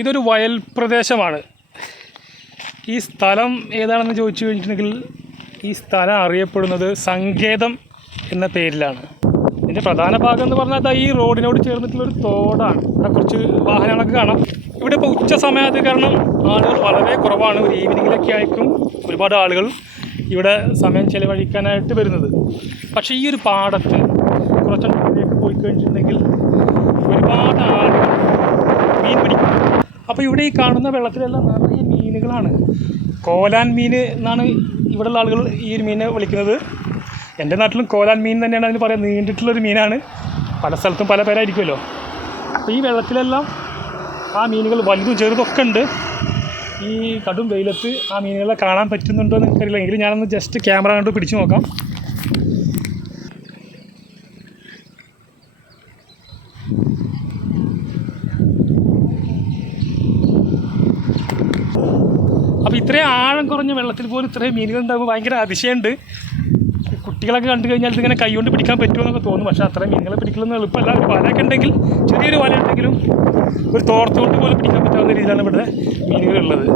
ഇതൊരു വയൽ പ്രദേശമാണ്. ഈ സ്ഥലം ഏതാണെന്ന് ചോദിച്ചു കഴിഞ്ഞിട്ടുണ്ടെങ്കിൽ ഈ സ്ഥലം അറിയപ്പെടുന്നത് സങ്കേതം എന്ന പേരിലാണ്. ഇതിന്റെ പ്രധാന ഭാഗം എന്ന് പറഞ്ഞാൽ ഈ റോഡിനോട് ചേർന്നിട്ടുള്ളൊരു തോടാണ്. അവിടെ കുറച്ച് വാഹനങ്ങളൊക്കെ കാണാം. ഇവിടെ ഇപ്പോൾ ഉച്ച സമയത്ത് കാരണം ആളുകൾ വളരെ കുറവാണ്. ഒരു ഈവനിങ്ങിലൊക്കെ ആയിരിക്കും ഒരുപാട് ആളുകൾ ഇവിടെ സമയം ചെലവഴിക്കാനായിട്ട് വരുന്നത്. പക്ഷേ ഈ ഒരു പാടത്ത് കുറച്ചൊക്കെ പോയി കഴിഞ്ഞിട്ടുണ്ടെങ്കിൽ ഒരുപാട് അപ്പോൾ ഇവിടെ ഈ കാണുന്ന വെള്ളത്തിലെല്ലാം നിറയെ മീനുകളാണ്. കോലാൻ മീൻ എന്നാണ് ഇവിടെയുള്ള ആളുകൾ ഈ ഒരു മീനെ വിളിക്കുന്നത്. എന്റെ നാട്ടിലും കോലാൻ മീൻ തന്നെയാണ് അതിന് പറയാം നീണ്ടിട്ടുള്ളൊരു മീനാണ്. പല സ്ഥലത്തും പല പേരായിരിക്കുമല്ലോ. അപ്പോൾ ഈ വെള്ളത്തിലെല്ലാം ആ മീനുകൾ വലുതും ചെറുതൊക്കെ ഉണ്ട്. ഈ കടും വെയിലത്ത് ആ മീനുകളെ കാണാൻ പറ്റുന്നുണ്ടോ എന്ന് എനിക്കറിയില്ല. എങ്കിലും ഞാനൊന്ന് ജസ്റ്റ് ക്യാമറ കണ്ട് പിടിച്ചു നോക്കാം. അപ്പോൾ ഇത്രയും ആഴം കുറഞ്ഞ വെള്ളത്തിൽ പോലും ഇത്രയും മീനുകൾ ഉണ്ടാകുമ്പോൾ ഭയങ്കര അതിശയമുണ്ട്. കുട്ടികളൊക്കെ കണ്ടു കഴിഞ്ഞാൽ ഇതിങ്ങനെ കൈകൊണ്ട് പിടിക്കാൻ പറ്റുമെന്നൊക്കെ തോന്നും. പക്ഷേ അത്രയും മീനുകളെ പിടിക്കലൊന്നും എളുപ്പമല്ല. ഒരു വലയൊക്കെ ഉണ്ടെങ്കിൽ ചെറിയൊരു വല ഉണ്ടെങ്കിലും ഒരു തോർത്തുകൊണ്ട് പോലും പിടിക്കാൻ പറ്റാവുന്ന രീതിയിലാണ് ഇവിടെ മീനുകളുള്ളത്.